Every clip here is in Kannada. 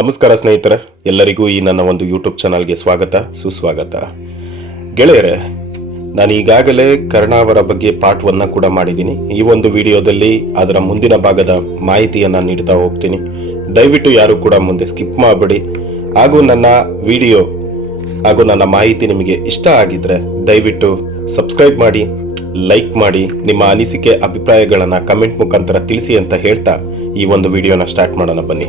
ನಮಸ್ಕಾರ ಸ್ನೇಹಿತರೆ, ಎಲ್ಲರಿಗೂ ಈ ನನ್ನ ಒಂದು ಯೂಟ್ಯೂಬ್ ಚಾನಲ್ಗೆ ಸ್ವಾಗತ ಸುಸ್ವಾಗತ. ಗೆಳೆಯರೆ, ನಾನು ಈಗಾಗಲೇ ಕರ್ಣ ಅವರ ಬಗ್ಗೆ ಪಾರ್ಟ್ 1 ಕೂಡ ಮಾಡಿದ್ದೀನಿ. ಈ ಒಂದು ವಿಡಿಯೋದಲ್ಲಿ ಅದರ ಮುಂದಿನ ಭಾಗದ ಮಾಹಿತಿಯನ್ನು ನೀಡ್ತಾ ಹೋಗ್ತೀನಿ. ದಯವಿಟ್ಟು ಯಾರು ಕೂಡ ಮುಂದೆ ಸ್ಕಿಪ್ ಮಾಡಬೇಡಿ. ಹಾಗೂ ನನ್ನ ವಿಡಿಯೋ ಹಾಗೂ ನನ್ನ ಮಾಹಿತಿ ನಿಮಗೆ ಇಷ್ಟ ಆಗಿದ್ರೆ ದಯವಿಟ್ಟು ಸಬ್ಸ್ಕ್ರೈಬ್ ಮಾಡಿ, ಲೈಕ್ ಮಾಡಿ, ನಿಮ್ಮ ಅನಿಸಿಕೆ ಅಭಿಪ್ರಾಯಗಳನ್ನು ಕಮೆಂಟ್ ಮುಖಾಂತರ ತಿಳಿಸಿ ಅಂತ ಹೇಳ್ತಾ ಈ ಒಂದು ವಿಡಿಯೋನ ಸ್ಟಾರ್ಟ್ ಮಾಡೋಣ ಬನ್ನಿ.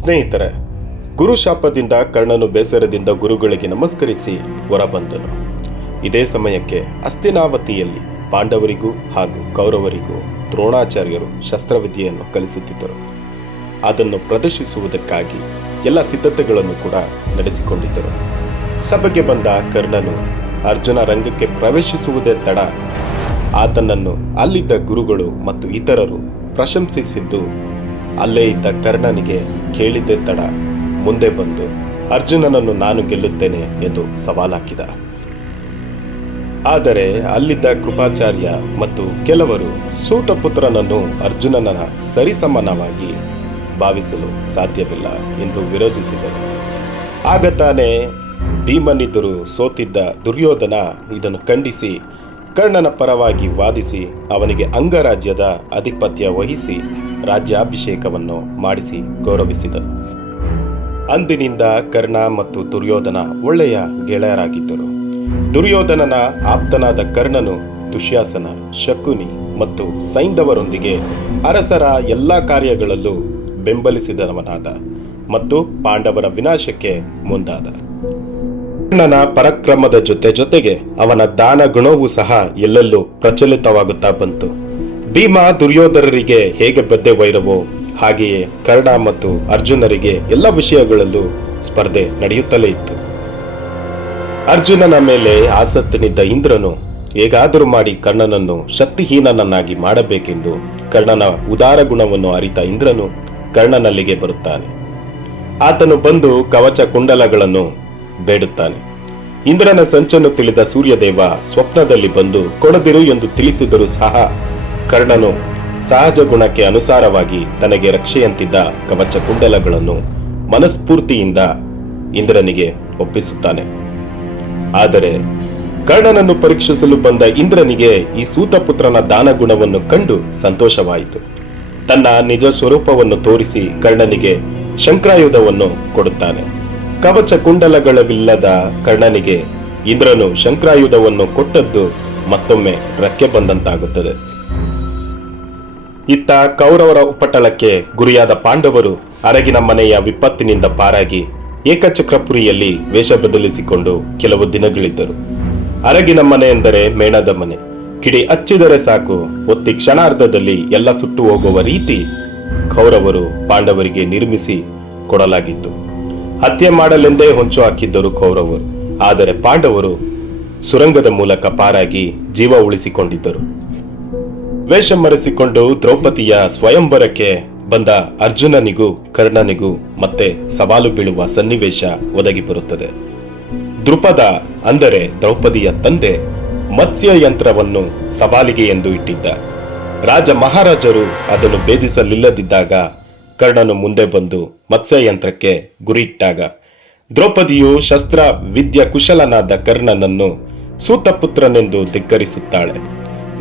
ಸ್ನೇಹಿತರೆ, ಗುರು ಶಾಪದಿಂದ ಕರ್ಣನು ಬೇಸರದಿಂದ ಗುರುಗಳಿಗೆ ನಮಸ್ಕರಿಸಿ ಹೊರಬಂದನು. ಇದೇ ಸಮಯಕ್ಕೆ ಹಸ್ತಿನಾವತಿಯಲ್ಲಿ ಪಾಂಡವರಿಗೂ ಹಾಗೂ ಕೌರವರಿಗೂ ದ್ರೋಣಾಚಾರ್ಯರು ಶಸ್ತ್ರವಿದ್ಯೆಯನ್ನು ಕಲಿಸುತ್ತಿದ್ದರು. ಅದನ್ನು ಪ್ರದರ್ಶಿಸುವುದಕ್ಕಾಗಿ ಎಲ್ಲ ಸಿದ್ಧತೆಗಳನ್ನು ಕೂಡ ನಡೆಸಿಕೊಂಡಿದ್ದರು. ಸಭೆಗೆ ಬಂದ ಕರ್ಣನು ಅರ್ಜುನ ರಂಗಕ್ಕೆ ಪ್ರವೇಶಿಸುವುದೇ ತಡ ಆತನನ್ನು ಅಲ್ಲಿದ್ದ ಗುರುಗಳು ಮತ್ತು ಇತರರು ಪ್ರಶಂಸಿಸಿದ್ದು ಅಲ್ಲೇ ಇದ್ದ ಕರ್ಣನಿಗೆ ಕೇಳಿದ್ದೇ ತಡ ಮುಂದೆ ಬಂದು ಅರ್ಜುನನನ್ನು ನಾನು ಗೆಲ್ಲುತ್ತೇನೆ ಎಂದು ಸವಾಲಾಕಿದ. ಆದರೆ ಅಲ್ಲಿದ್ದ ಕೃಪಾಚಾರ್ಯ ಮತ್ತು ಕೆಲವರು ಸೂತಪುತ್ರನನ್ನು ಅರ್ಜುನನ ಸರಿಸಮಾನವಾಗಿ ಭಾವಿಸಲು ಸಾಧ್ಯವಿಲ್ಲ ಎಂದು ವಿರೋಧಿಸಿದರು. ಆಗ ತಾನೇ ಭೀಮನಿದ್ದರೂ ಸೋತಿದ್ದ ದುರ್ಯೋಧನ ಇದನ್ನು ಖಂಡಿಸಿ ಕರ್ಣನ ಪರವಾಗಿ ವಾದಿಸಿ ಅವನಿಗೆ ಅಂಗರಾಜ್ಯದ ಅಧಿಪತ್ಯ ವಹಿಸಿ ರಾಜ್ಯಾಭಿಷೇಕವನ್ನು ಮಾಡಿಸಿ ಗೌರವಿಸಿದನು. ಅಂದಿನಿಂದ ಕರ್ಣ ಮತ್ತು ದುರ್ಯೋಧನ ಒಳ್ಳೆಯ ಗೆಳೆಯರಾಗಿದ್ದರು. ದುರ್ಯೋಧನನ ಆಪ್ತನಾದ ಕರ್ಣನು ದುಶ್ಯಾಸನ, ಶಕುನಿ ಮತ್ತು ಸೈಂಧವರೊಂದಿಗೆ ಅರಸರ ಎಲ್ಲ ಕಾರ್ಯಗಳಲ್ಲೂ ಬೆಂಬಲಿಸಿದವನಾದ ಮತ್ತು ಪಾಂಡವರ ವಿನಾಶಕ್ಕೆ ಮುಂದಾದ. ಕರ್ಣನ ಪರಾಕ್ರಮದ ಜೊತೆಗೆ ಅವನ ದಾನ ಗುಣವೂ ಸಹ ಎಲ್ಲೆಲ್ಲೂ ಪ್ರಚಲಿತವಾಗುತ್ತಾ ಬಂತು. ಭೀಮ ದುರ್ಯೋಧನರಿಗೆ ಹೇಗೆ ಬದ್ದೆ ವೈರವೋ ಹಾಗೆಯೇ ಕರ್ಣ ಮತ್ತು ಅರ್ಜುನರಿಗೆ ಎಲ್ಲ ವಿಷಯಗಳಲ್ಲೂ ಸ್ಪರ್ಧೆ ನಡೆಯುತ್ತಲೇ ಇತ್ತು. ಅರ್ಜುನನ ಮೇಲೆ ಆಸಕ್ತನಿದ್ದ ಇಂದ್ರನು ಹೇಗಾದರೂ ಮಾಡಿ ಕರ್ಣನನ್ನು ಶಕ್ತಿಹೀನನನ್ನಾಗಿ ಮಾಡಬೇಕೆಂದು ಕರ್ಣನ ಉದಾರ ಗುಣವನ್ನು ಅರಿತ ಇಂದ್ರನು ಕರ್ಣನಲ್ಲಿಗೆ ಬರುತ್ತಾನೆ. ಆತನು ಬಂದು ಕವಚ ಕುಂಡಲಗಳನ್ನು ಬೇಡುತ್ತಾನೆ. ಇಂದ್ರನ ಸಂಚನ್ನು ತಿಳಿದ ಸೂರ್ಯದೇವ ಸ್ವಪ್ನದಲ್ಲಿ ಬಂದು ಕೊಡದಿರು ಎಂದು ತಿಳಿಸಿದರೂ ಸಹ ಕರ್ಣನು ಸಹಜ ಗುಣಕ್ಕೆ ಅನುಸಾರವಾಗಿ ತನಗೆ ರಕ್ಷೆಯಂತಿದ್ದ ಕವಚ ಕುಂಡಲಗಳನ್ನು ಮನಸ್ಫೂರ್ತಿಯಿಂದ ಇಂದ್ರನಿಗೆ ಒಪ್ಪಿಸುತ್ತಾನೆ. ಆದರೆ ಕರ್ಣನನ್ನು ಪರೀಕ್ಷಿಸಲು ಬಂದ ಇಂದ್ರನಿಗೆ ಈ ಸೂತಪುತ್ರನ ದಾನಗುಣವನ್ನು ಕಂಡು ಸಂತೋಷವಾಯಿತು. ತನ್ನ ನಿಜ ಸ್ವರೂಪವನ್ನು ತೋರಿಸಿ ಕರ್ಣನಿಗೆ ಶಂಕ್ರಾಯುಧವನ್ನು ಕೊಡುತ್ತಾನೆ. ಕವಚ ಕುಂಡಲಗಳಿಲ್ಲದ ಕರ್ಣನಿಗೆ ಇಂದ್ರನು ಶಂಕ್ರಾಯುಧವನ್ನು ಕೊಟ್ಟದ್ದು ಮತ್ತೊಮ್ಮೆ ರೆಕ್ಕೆ ಬಂದಂತಾಗುತ್ತದೆ. ಇತ್ತ ಕೌರವರ ಉಪಟಳಕ್ಕೆ ಗುರಿಯಾದ ಪಾಂಡವರು ಅರಗಿನ ಮನೆಯ ವಿಪತ್ತಿನಿಂದ ಪಾರಾಗಿ ಏಕಚಕ್ರಪುರಿಯಲ್ಲಿ ವೇಷ ಬದಲಿಸಿಕೊಂಡು ಕೆಲವು ದಿನಗಳಿದ್ದರು. ಅರಗಿನ ಮನೆ ಎಂದರೆ ಮೇಣದ ಮನೆ. ಕಿಡಿ ಹಚ್ಚಿದರೆ ಸಾಕು, ಒತ್ತಿ ಕ್ಷಣಾರ್ಧದಲ್ಲಿ ಎಲ್ಲ ಸುಟ್ಟು ಹೋಗುವ ರೀತಿ ಕೌರವರು ಪಾಂಡವರಿಗೆ ನಿರ್ಮಿಸಿ ಕೊಡಲಾಗಿತ್ತು. ಹತ್ಯೆ ಮಾಡಲೆಂದೇ ಹೊಂಚು ಹಾಕಿದ್ದರು ಕೌರವರು. ಆದರೆ ಪಾಂಡವರು ಸುರಂಗದ ಮೂಲಕ ಪಾರಾಗಿ ಜೀವ ಉಳಿಸಿಕೊಂಡಿದ್ದರು. ವೇಷ ಮರೆಸಿಕೊಂಡು ದ್ರೌಪದಿಯ ಸ್ವಯಂವರಕ್ಕೆ ಬಂದ ಅರ್ಜುನನಿಗೂ ಕರ್ಣನಿಗೂ ಮತ್ತೆ ಸವಾಲು ಬೀಳುವ ಸನ್ನಿವೇಶ ಒದಗಿ ಬರುತ್ತದೆ. ದೃಪದ ಅಂದರೆ ದ್ರೌಪದಿಯ ತಂದೆ ಮತ್ಸ್ಯ ಯಂತ್ರವನ್ನು ಸವಾಲಿಗೆ ಎಂದು ಇಟ್ಟಿದ್ದ. ರಾಜ ಮಹಾರಾಜರು ಅದನ್ನು ಭೇದಿಸಲಿಲ್ಲದಿದ್ದಾಗ ಕರ್ಣನು ಮುಂದೆ ಬಂದು ಮತ್ಸ್ಯಯಂತ್ರಕ್ಕೆ ಗುರಿಯಿಟ್ಟಾಗ ದ್ರೌಪದಿಯು ಶಸ್ತ್ರ ವಿದ್ಯ ಕುಶಲನಾದ ಕರ್ಣನನ್ನು ಸೂತಪುತ್ರನೆಂದು ಧಿಕ್ಕರಿಸುತ್ತಾಳೆ.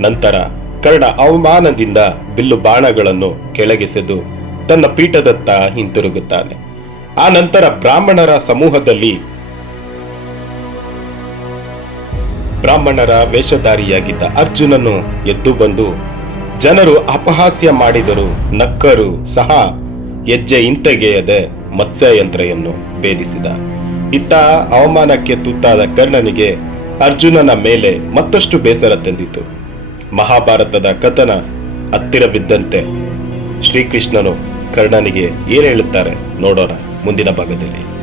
ನಂತರ ಕರ್ಣ ಅವಮಾನದಿಂದ ಬಿಲ್ಲು ಬಾಣಗಳನ್ನು ಕೆಳಗೆಸೆದು ತನ್ನ ಪೀಠದತ್ತ ಹಿಂತಿರುಗುತ್ತಾನೆ. ಆ ನಂತರ ಬ್ರಾಹ್ಮಣರ ಸಮೂಹದಲ್ಲಿ ಬ್ರಾಹ್ಮಣರ ವೇಷಧಾರಿಯಾಗಿದ್ದ ಅರ್ಜುನನು ಎದ್ದು ಬಂದು ಜನರು ಅಪಹಾಸ್ಯ ಮಾಡಿದರು, ನಕ್ಕರು ಸಹ ಹೆಜ್ಜೆ ಹಿಂತೆಗೆಯದೆ ಮತ್ಸ್ಯಯಂತ್ರೆಯನ್ನು ಭೇದಿಸಿದ. ಇತ್ತ ಅವಮಾನಕ್ಕೆ ತುತ್ತಾದ ಕರ್ಣನಿಗೆ ಅರ್ಜುನನ ಮೇಲೆ ಮತ್ತಷ್ಟು ಬೇಸರ ತಂದಿತು. ಮಹಾಭಾರತದ ಕಥನ ಹತ್ತಿರವಿದ್ದಂತೆ ಶ್ರೀಕೃಷ್ಣನು ಕರ್ಣನಿಗೆ ಏನು ಹೇಳುತ್ತಾರೆ ನೋಡೋಣ ಮುಂದಿನ ಭಾಗದಲ್ಲಿ.